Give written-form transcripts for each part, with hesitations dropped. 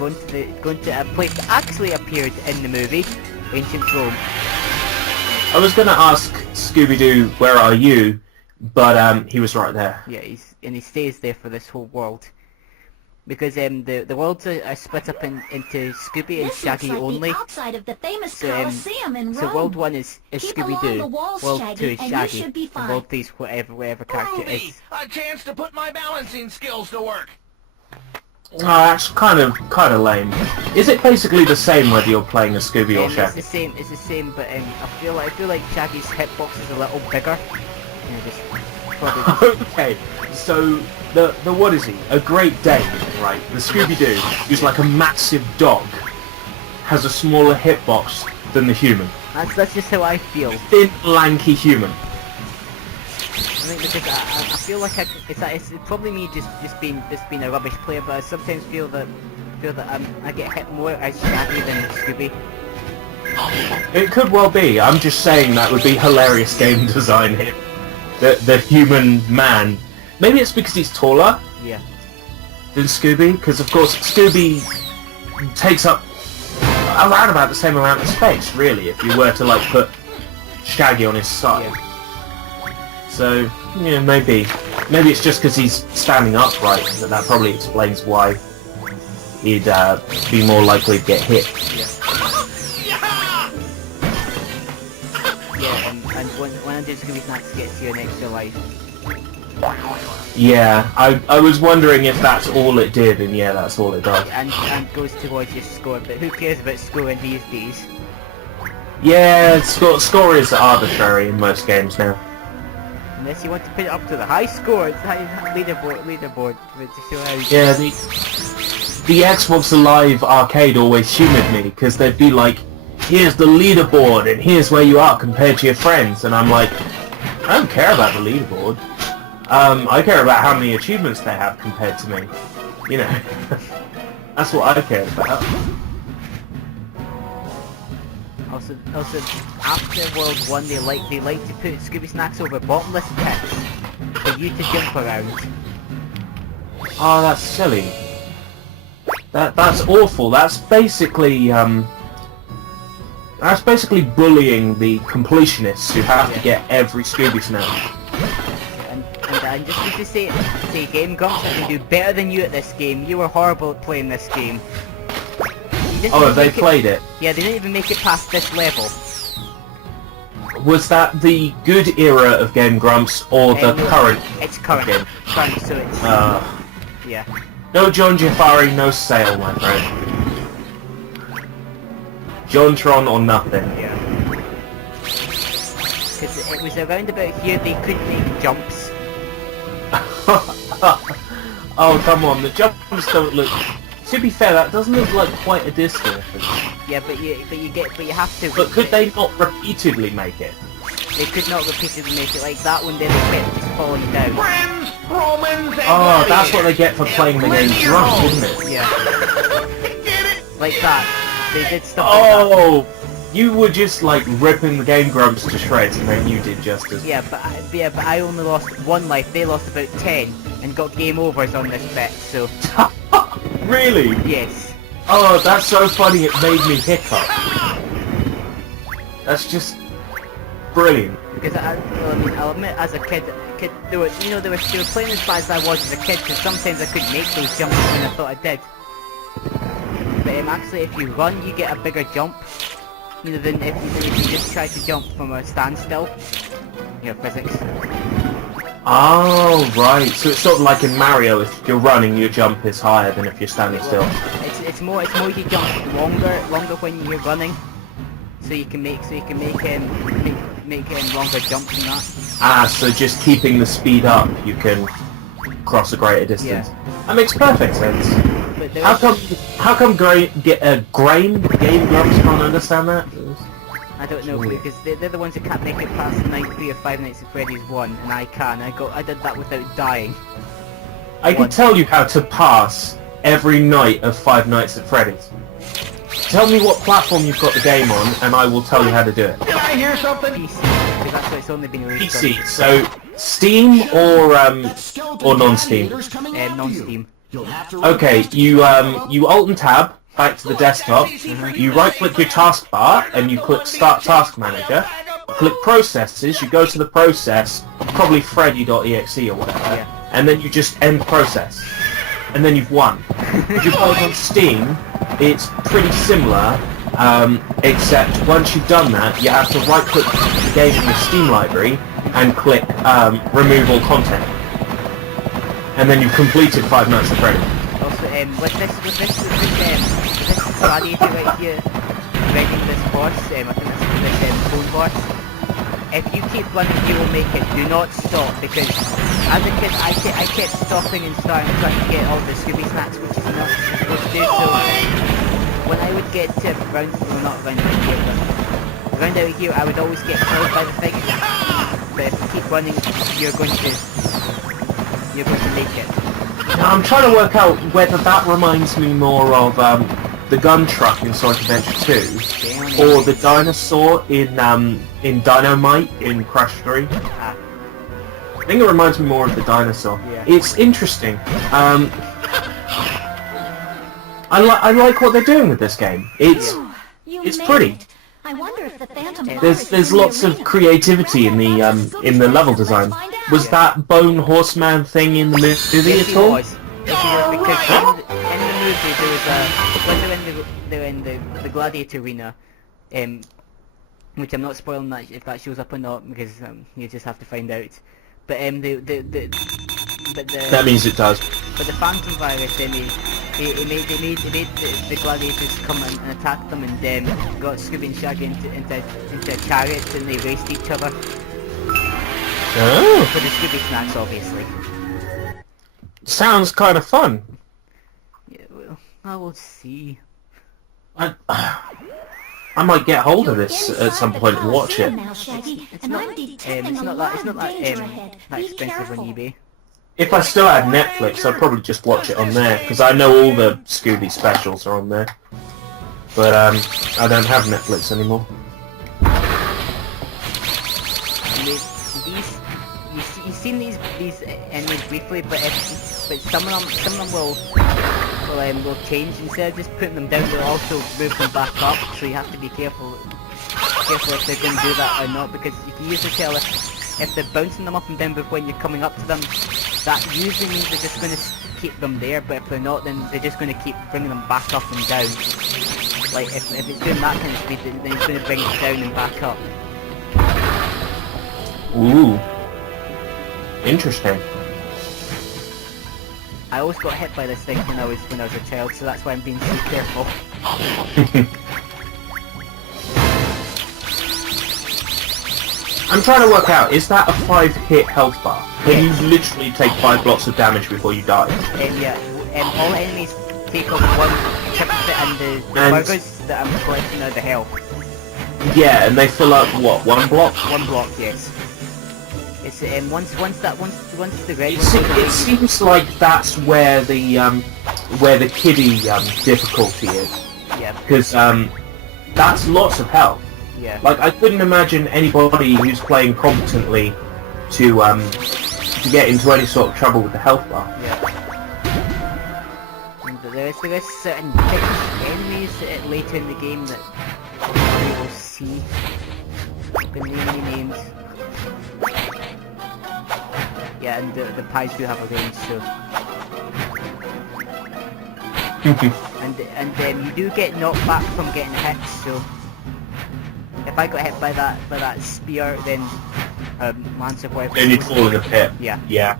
We're going to a place that actually appeared in the movie, Ancient Rome. I was going to ask Scooby-Doo, where are you? But he was right there. Yeah, he stays there for this whole world. Because the worlds are split up into Scooby and Shaggy only. The outside of the famous Colosseum in Rome. So World 1 is Scooby-Doo, World 2 is Shaggy, and World 3 is whatever character it is. A chance to put my balancing skills to work. Oh, that's kind of lame. Is it basically the same whether you're playing as Scooby or Shaggy? It's the same, but I feel like Shaggy's hitbox is a little bigger. You know, just probably. Okay, so the what is he? A Great Dane, right? The Scooby-Doo, who's like a massive dog, has a smaller hitbox than the human. That's just how I feel. Thin, lanky human. I think because I feel like it's probably me just being a rubbish player, but I sometimes feel that I get hit more as Shaggy than Scooby. It could well be. I'm just saying that would be hilarious game design here. The human man. Maybe it's because he's taller. Yeah. Than Scooby, because of course Scooby takes up around about the same amount of space, really, if you were to like put Shaggy on his side. Yeah. So, yeah, maybe it's just because he's standing upright. That probably explains why he'd be more likely to get hit. Yeah, and when I do Scooby Snacks gets you an extra life. Yeah, I was wondering if that's all it did, and yeah, that's all it does. And goes towards your score, but who cares about scoring these days? Yeah, score is arbitrary in most games now. Unless you want to put it up to the high score, it's high leaderboard to show how. Yeah, the Xbox Live arcade always humoured me, because they'd be like, here's the leaderboard, and here's where you are compared to your friends, and I'm like, I don't care about the leaderboard. I care about how many achievements they have compared to me. You know, that's what I care about. Also, after World 1, they like to put Scooby Snacks over bottomless pits for you to jump around. Oh, that's silly. That's awful. That's basically bullying the completionists who have to get every Scooby Snack. And just to say Game Grumps, I can do better than you at this game. You were horrible at playing this game. Oh, have they played it? Yeah, they didn't even make it past this level. Was that the good era of Game Grumps or the No, current? It's current. Game? Current, so it's... yeah. No John Jafari, no sale, my friend. Jontron or nothing. Yeah. Because it was around about here they couldn't make jumps. Oh, come on, the jumps don't look... To be fair, that doesn't look like quite a distance. Yeah, but you have to... But could they not repeatedly make it? They could not repeatedly make it like that one, then they kept just falling down. Friends, Romans, and Oh, that's what they get for playing the game drunk, isn't it? Yeah. Get it? Like that. They did stuff like that. Oh! You were just like ripping the Game Grumps to shreds, and then you did justice. Yeah, but I only lost 1 life. They lost about 10 and got game overs on this bet. So Really? yes. Oh, that's so funny. It made me hiccup. That's just brilliant. Because I'll admit, as a kid, they were playing as bad as I was as a kid. Because sometimes I couldn't make those jumps when I thought I did. But actually, if you run, you get a bigger jump. You know, than if you just try to jump from a standstill. You know, physics. Oh, right. So it's sort of like in Mario, if you're running, your jump is higher than if you're standing still. It's more you jump longer when you're running, so you can make longer jumps than that. Ah, so just keeping the speed up, you can cross a greater distance. Yeah. That makes perfect sense. But there How come Game Grumps can't understand that? I don't know, because they're the ones who can't make it past Night 3 of Five Nights at Freddy's 1, and I can. I did that without dying. I can tell you how to pass every night of Five Nights at Freddy's. Tell me what platform you've got the game on, and I will tell you how to do it. Can I hear something? PC, because that's what it's only been released PC, so Steam or non-Steam? on. Non-Steam. Okay, you Alt and Tab back to the desktop. You right-click your taskbar and you click Start Task Manager. Click Processes. You go to the process, probably Freddy.exe or whatever, and then you just end process, and then you've won. If you play it on Steam, it's pretty similar, except once you've done that, you have to right-click the game in the Steam library and click Remove All Content. And then you've completed Five Nights at Freddy. Also, with this gladiator right here, reading this boss, I think that's this phone boss. If you keep running, you will make it. Do not stop, because as a kid, I kept stopping and starting trying to get all the Scooby snacks, which is not supposed to do. So when I would get to round, well, not round out here, but round out here, I would always get killed by the thing. But if you keep running, you're going to make it. Now, I'm trying to work out whether that reminds me more of the gun truck in Sonic Adventure 2, or the dinosaur in Dynamite in Crash 3. I think it reminds me more of the dinosaur. Yeah. It's interesting. I like what they're doing with this game. It's pretty. I wonder if the Phantom There's lots of creativity in the level design. Was that Bone Horseman thing in the movie at all? Yes, because in the movie there was when they're in the gladiator arena, which I'm not spoiling that if that shows up or not, because you just have to find out. But That means it does. But the Phantom virus, they made the gladiators come and attack them, and got Scooby and Shaggy into chariots, and they raced each other. Oh. For the Scooby snacks, obviously. Sounds kind of fun. Yeah, well, I will see. I might get hold of this at some point and watch it. It's not that expensive on eBay. If I still had Netflix, I'd probably just watch it on there, because I know all the Scooby specials are on there. But I don't have Netflix anymore. You've seen these enemies briefly, but some of them will change. Instead of just putting them down, they'll also move them back up. So you have to be careful if they're going to do that or not, because you can usually tell if they're bouncing them up and down when you're coming up to them. That usually means they're just going to keep them there, but if they're not, then they're just going to keep bringing them back up and down. Like if it's doing that kind of speed, then it's going to bring it down and back up. Ooh. Interesting. I always got hit by this thing when I was a child, so that's why I'm being so careful. I'm trying to work out, is that a 5-hit health bar? Can you literally take 5 blocks of damage before you die? Yeah, all enemies take off one chip of it, and the burgers that I'm collecting are the health. Yeah, and they fill up, what, 1 block? 1 block, yes. It's once the red It seems like that's where the kiddie difficulty is. Yeah. Because that's lots of health. Yeah. Like, I couldn't imagine anybody who's playing competently to get into any sort of trouble with the health bar. Yeah. And there is certain enemies later in the game that you will see. Many names. Yeah, and the pies do have a range, so. and you do get knocked back from getting hit, so. If I got hit by that spear, then Lance of Weapons. Then you'd fall in the pit. Yeah. Yeah.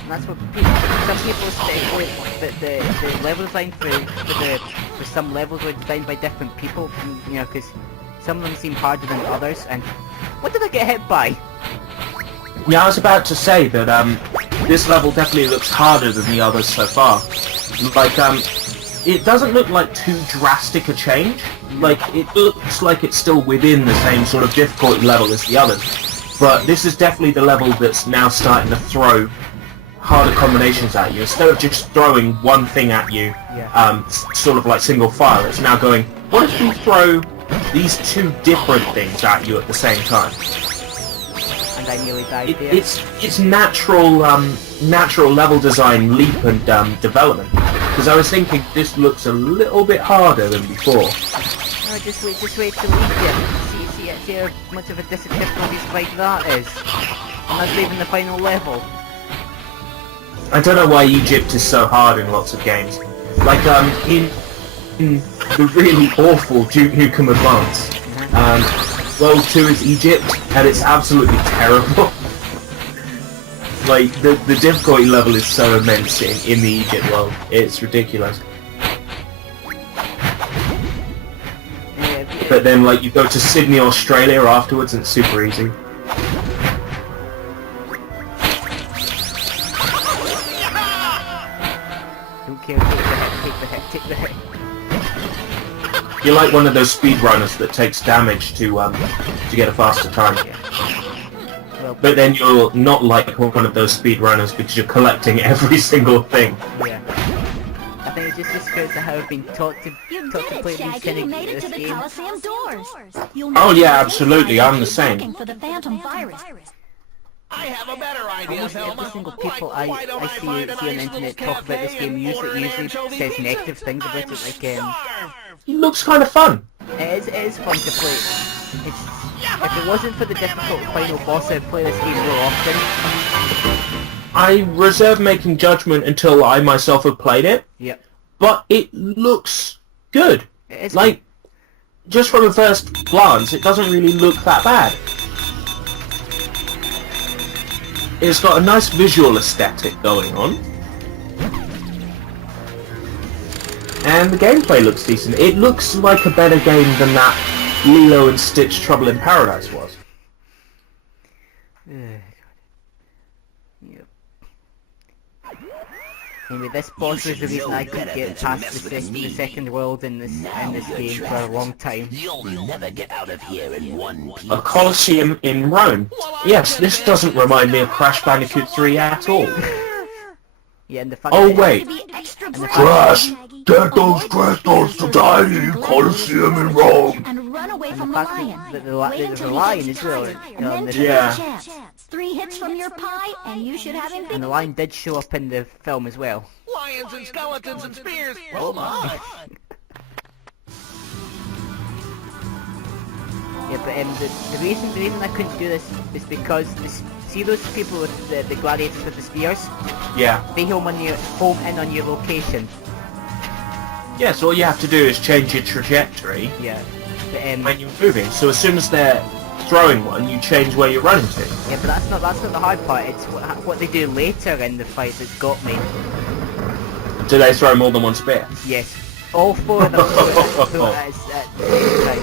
And that's what some people say. The level design for some levels were designed by different people. You know, because some of them seem harder than others. And what did I get hit by? Yeah, I was about to say that this level definitely looks harder than the others so far. Like it doesn't look like too drastic a change. Like, it looks like it's still within the same sort of difficulty level as the others. But this is definitely the level that's now starting to throw harder combinations at you. Instead of just throwing one thing at you, sort of like single file, it's now going, what if we throw these 2 different things at you at the same time? And I nearly died there. It's natural natural level design leap and development. Because I was thinking this looks a little bit harder than before. No, just wait till Egypt. See how much of a difficulties like that is. And that's even the final level. I don't know why Egypt is so hard in lots of games. Like in the really awful Duke Nukem Advance, World 2 is Egypt, and it's absolutely terrible. Like the difficulty level is so immense in the Egypt world, it's ridiculous. But then like you go to Sydney, Australia afterwards and it's super easy. Don't care, take the hit. You're like one of those speedrunners that takes damage to get a faster time. Well, But then you're not like one of those speedrunners because you're collecting every single thing. yeah. I think it just describes how I've been taught to You play did it, these Shaggy. kind You of made it to the games. Coliseum doors. You'll Oh, never yeah, know absolutely, why I'm the you're same. looking for the phantom virus. I have a better idea, Almost every Velma. single Like, people why don't I I see find a on the nice internet little talk about this cafe game and usually order an usually anchovy says pizza? negative things about I'm it, like starved. It looks kind of fun. it is fun to play. If it wasn't for the difficult final boss, I'd play this game more often. I reserve making judgment until I myself have played it, Yep. but it looks good. It is Like, just from a first glance, it doesn't really look that bad. It's got a nice visual aesthetic going on. And the gameplay looks decent. It looks like a better game than that Lilo and Stitch Trouble in Paradise was. Yep. Anyway, this boss was the reason I couldn't get past the second world in this game for a long time. You'll never get out of here in one piece. A Colosseum in Rome. Yes, this doesn't remind me of Crash Bandicoot 3 at all. Yeah, and the fact Oh that- wait, Be extra the brave, Crash, Shaggy. get those Avoid crystals to tiny Colosseum in Rome. And run away from the fact lion. that Wait there's until a he lion gets as well, tired, and and then there's- take Yeah. a chance. 3 hits from your pie, and you should have him and the lion did show up in the film as well. Lions and skeletons and spears. Oh my. Yeah, but the reason I couldn't do this is because see those people with the gladiators with the spears? Yeah. They home in on your location. Yeah, so all you have to do is change your trajectory Yeah. But, when you're moving. So as soon as they're throwing one, you change where you're running to. yeah, but that's not the hard part. It's what they do later in the fight that's got me. Do they throw more than one spear? Yes. All 4 of them throw it at the same time.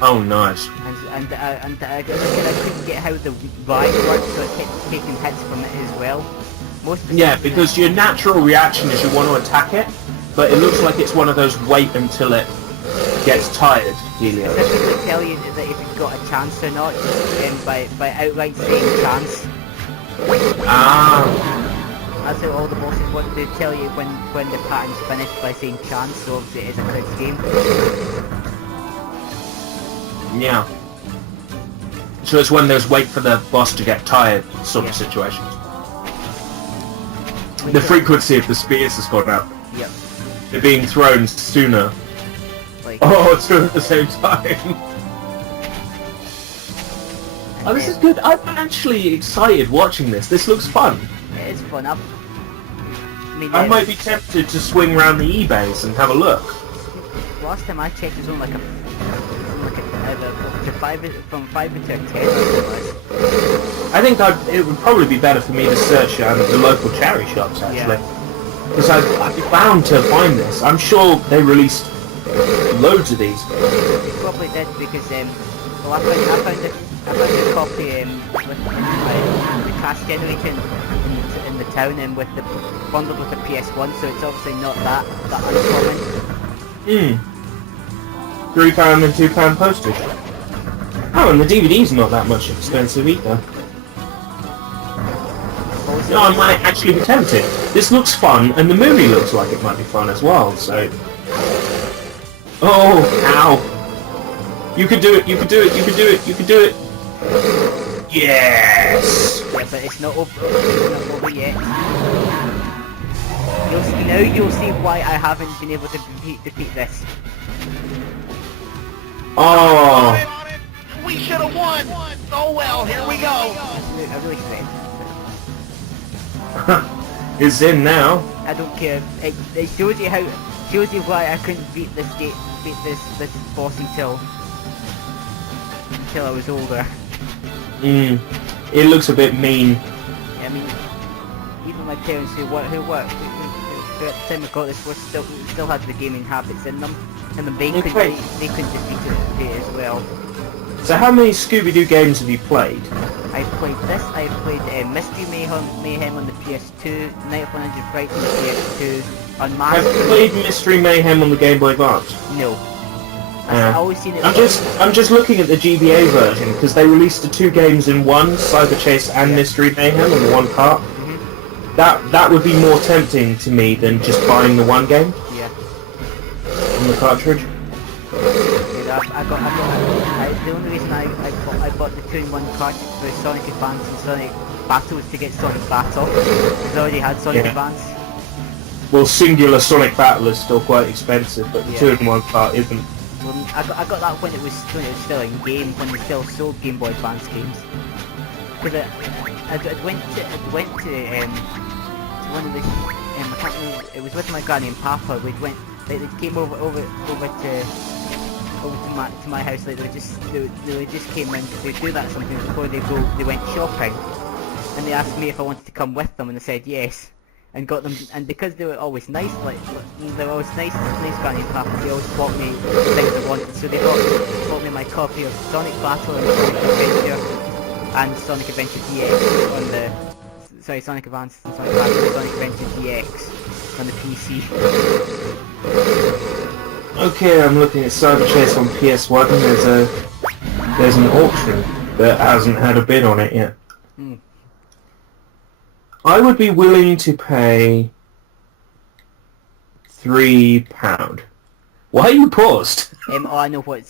Oh, nice. And as I said, I couldn't get how the ride works, so I kept taking hits from it as well. Most of the Yeah, time- because your natural reaction is you want to attack it, but it looks like it's one of those wait until it gets tired dealios. specifically tell you that if you've got a chance or not, by outright saying chance. Ah, That's how all the bosses want to tell you when the pattern's finished by saying chance, so obviously it is a crowd game. yeah. So it's when there's wait for the boss to get tired sort Yeah. of situations. The frequency of the spears has gone up. Yep. They're being thrown sooner. Like, Oh, two at the same time. Oh, this is good. I'm actually excited watching this. This looks fun. it is fun. I mean, I might be tempted to swing round the eBays and have a look. last time I checked, it was on like from 5 to 10. I realised. I think it would probably be better for me to search the local charity shops, actually. Because I'd be bound to find this. I'm sure they released loads of these. They probably did because well, I found a copy with the cash generator in the town and with the bundled with the PS1, so it's obviously not that uncommon. £3 and £2 postage. Oh, and the DVD's not that much expensive either. Also, No, I might actually be tempted. This looks fun, and the movie looks like it might be fun as well, so... Oh, ow! You could do it, you could do it, you could do it, you could do it! Yes! yeah, but but it's not over. It's not over yet. You'll see why I haven't been able to defeat this. Oh, We should have won. Oh well, here we go. I really should. it's in now. I don't care. It shows you why I couldn't beat this boss until I was older. It looks a bit mean. I mean, even my parents who at the time I got this still had the gaming habits in them, and they couldn't defeat it as well. So how many Scooby-Doo games have you played? I played this. I played Mystery Mayhem on the PS2, Night of 100 Frights on the PS2, Have you Unmasked. played Mystery Mayhem on the Game Boy Advance? No. Yeah. I've always seen it. I'm just looking at the GBA version because they released the 2 games in one, Cyber Chase and Mystery Mayhem in one cart. That would be more tempting to me than just buying the one game Yeah. on the cartridge. The only reason I bought the 2-in-1 cartridge for Sonic Advance and Sonic Battle was to get Sonic Battle. Because I already had Sonic Advance. Well, singular Sonic Battle is still quite expensive, but the 2-in-1 cart isn't. Well, I got that when it was still in game, when they still sold Game Boy Advance games. Because I went to one of the I can't remember, it was with my granny and papa. They came over to my house. Like they just came in. They do that sometimes before they went shopping, and they asked me if I wanted to come with them, and I said yes. And got them, and because they were always nice, they were always nice granny and papa, they always bought me things I wanted. So they bought me my copy of Sonic Battle and Sonic Adventure DX on the, Sonic Advance and Sonic Battle and Sonic Adventure DX on the PC. Okay, I'm looking at Cyber Chase on PS1 and there's an auction that hasn't had a bid on it yet. I would be willing to pay £3. Why are you paused? Oh, I know what.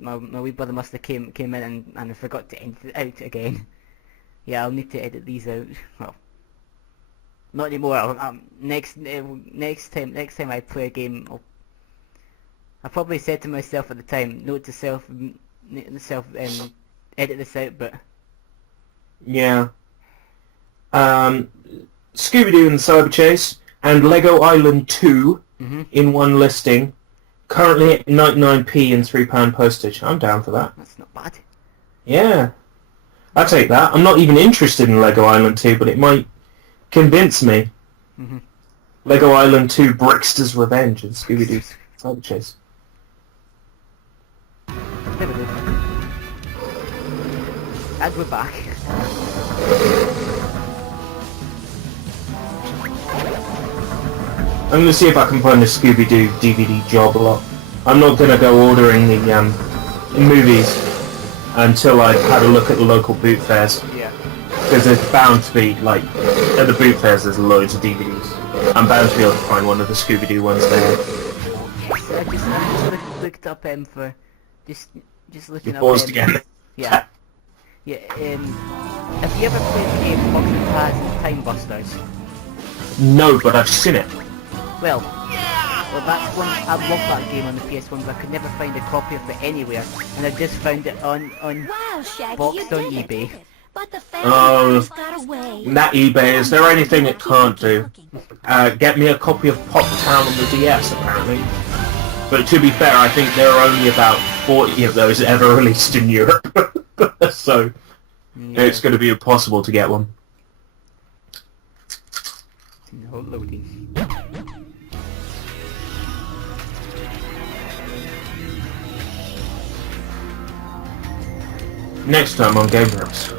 My wee brother must have came in and I forgot to edit it out again. Yeah, I'll need to edit these out. Well, not anymore. Next time I play a game, I probably said to myself at the time, note to self, edit this out. But Yeah. Scooby-Doo and Cyber Chase and Lego Island 2 in one listing. Currently at 99p and £3 postage. I'm down for that. that's not bad. Yeah. I'll take that. I'm not even interested in Lego Island 2, but it might convince me. Lego Island 2 Brickster's Revenge and Scooby-Doo Cyber Chase. And we're back. I'm going to see if I can find the Scooby-Doo DVD job lot. I'm not going to go ordering the movies until I've had a look at the local boot fairs. Yeah. Because there's bound to be, like, at the boot fairs there's loads of DVDs. I'm bound to be able to find one of the Scooby-Doo ones there. I just looked up for just looking up. Paused again. Yeah. Yeah. Have you ever played the game Boxing Pads and Time Busters? No, but I've seen it. Well, that's one. I love that game on the PS1, but I could never find a copy of it anywhere, and I just found it on Wow, Shaggy, boxed you on did eBay. it. But the family Oh. got away. That eBay, is there anything it can't do? Get me a copy of Pop Town on the DS, apparently. But to be fair, I think there are only about 40 of those ever released in Europe. So, it's going to be impossible to get one. No loading. Next time on Game Grumps.